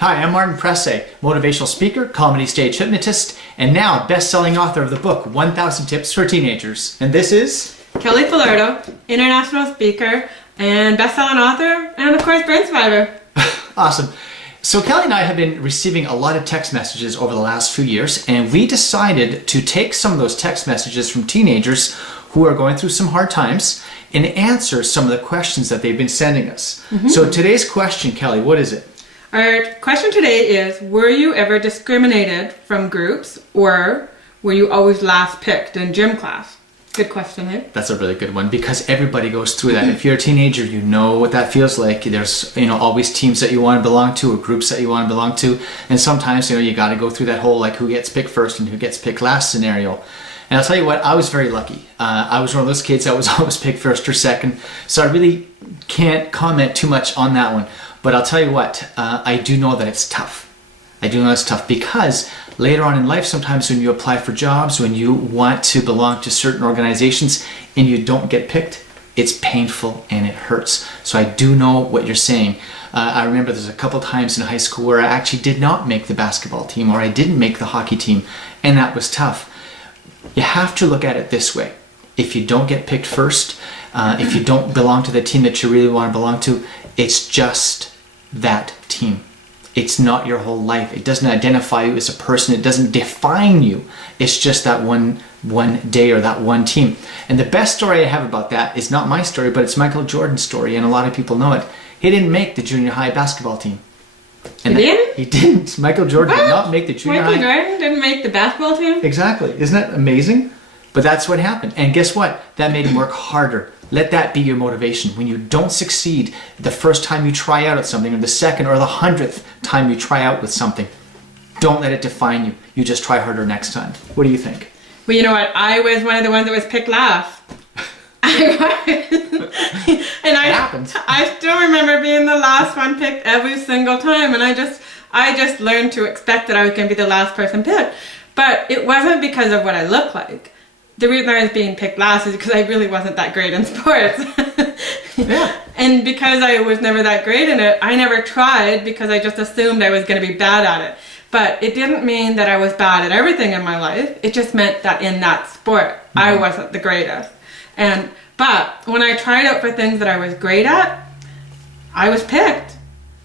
Hi, I'm Martin Presse, motivational speaker, comedy stage hypnotist, and now best-selling author of the book 1000 Tips for Teenagers. And this is Kelly Falardeau, international speaker and best-selling author, and of course brain survivor. Awesome. So Kelly and I have been receiving a lot of text messages over the last few years, and we decided to take some of those text messages from teenagers who are going through some hard times and answer some of the questions that they've been sending us. So today's question, Kelly, what is it? Our question today is, were you ever discriminated from groups, or were you always last picked in gym class? Good question, eh? That's a really good one, because everybody goes through that. If you're a teenager, you know what that feels like. There's, always teams that you want to belong to or groups that you want to belong to. And sometimes, you got to go through that whole who gets picked first and who gets picked last scenario. And I'll tell you what, I was very lucky. I was one of those kids that was always picked first or second. So I really can't comment too much on that one. But I'll tell you what, I do know that it's tough. I do know it's tough because later on in life, sometimes when you apply for jobs, when you want to belong to certain organizations and you don't get picked, it's painful and it hurts. So I do know what you're saying. I remember there's a couple times in high school where I actually did not make the basketball team, or I didn't make the hockey team, and that was tough. You have to look at it this way. If you don't get picked first, if you don't belong to the team that you really want to belong to, it's just that team. It's not your whole life. It doesn't identify you as a person. It doesn't define you. It's just that one day or that one team. And the best story I have about that is not my story, but it's Michael Jordan's story, and a lot of people know it. He didn't make the junior high basketball team. And he didn't? He didn't. Michael Jordan did not make the junior high. Michael Jordan didn't make the basketball team? Exactly. Isn't that amazing? But that's what happened. And guess what? That made him work harder. Let that be your motivation. When you don't succeed the first time you try out at something, or the second or the 100th time you try out with something, don't let it define you. You just try harder next time. What do you think? Well, you know what? I was one of the ones that was picked last. I was. And It happens. I still remember being the last one picked every single time, and I just learned to expect that I was going to be the last person picked. But it wasn't because of what I look like. The reason I was being picked last is because I really wasn't that great in sports. Yeah. And because I was never that great in it, I never tried because I just assumed I was going to be bad at it. But it didn't mean that I was bad at everything in my life. It just meant that in that sport, I wasn't the greatest. But when I tried out for things that I was great at, I was picked.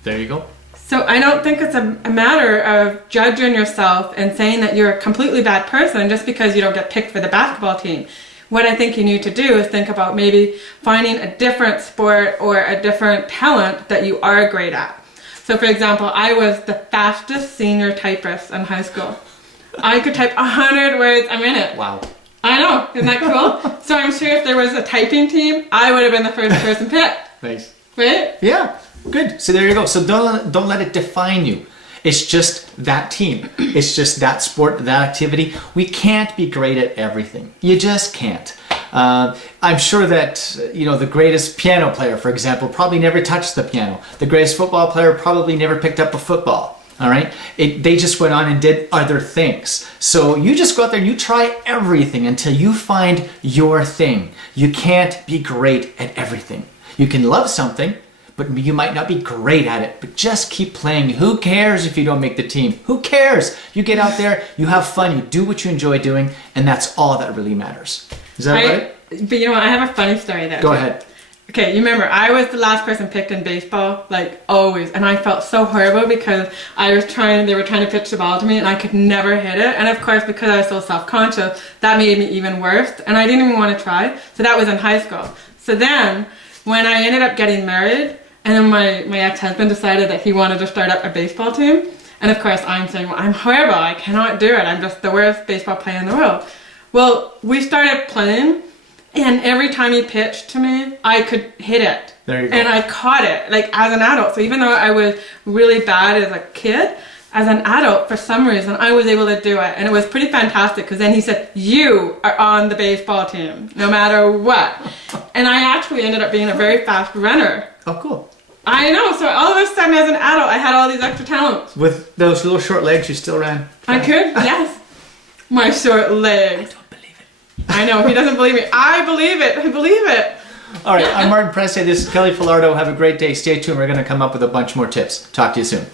There you go. So I don't think it's a matter of judging yourself and saying that you're a completely bad person just because you don't get picked for the basketball team. What I think you need to do is think about maybe finding a different sport or a different talent that you are great at. So for example, I was the fastest senior typist in high school. I could type 100 words a minute. Wow. I know, isn't that cool? So I'm sure if there was a typing team, I would have been the first person picked. Nice. Right? Yeah. Good. So there you go. So don't let it define you. It's just that team. It's just that sport, that activity. We can't be great at everything. You just can't. I'm sure that, the greatest piano player, for example, probably never touched the piano. The greatest football player probably never picked up a football. All right? They just went on and did other things. So you just go out there and you try everything until you find your thing. You can't be great at everything. You can love something, but you might not be great at it. But just keep playing. Who cares if you don't make the team? Who cares? You get out there, you have fun, you do what you enjoy doing, and that's all that really matters. Is that right? But I have a funny story there. Go ahead. Okay, you remember, I was the last person picked in baseball, always, and I felt so horrible because they were trying to pitch the ball to me and I could never hit it, and of course because I was so self-conscious, that made me even worse, and I didn't even want to try, so that was in high school. So then, when I ended up getting married, and then my ex-husband decided that he wanted to start up a baseball team, and of course I'm saying, well, I'm horrible, I cannot do it, I'm just the worst baseball player in the world. Well, we started playing, and every time he pitched to me, I could hit it. There you go. And I caught it, as an adult. So even though I was really bad as a kid, as an adult, for some reason, I was able to do it. And it was pretty fantastic, because then he said, you are on the baseball team, no matter what. And I actually ended up being a very fast runner. Oh, cool. I know, so all of a sudden as an adult, I had all these extra talents. With those little short legs, you still ran? I could, yes. My short legs. I don't believe it. I know, he doesn't believe me. I believe it. I believe it. All right, I'm Martin Presse. This is Kelly Falardeau. Have a great day. Stay tuned. We're going to come up with a bunch more tips. Talk to you soon.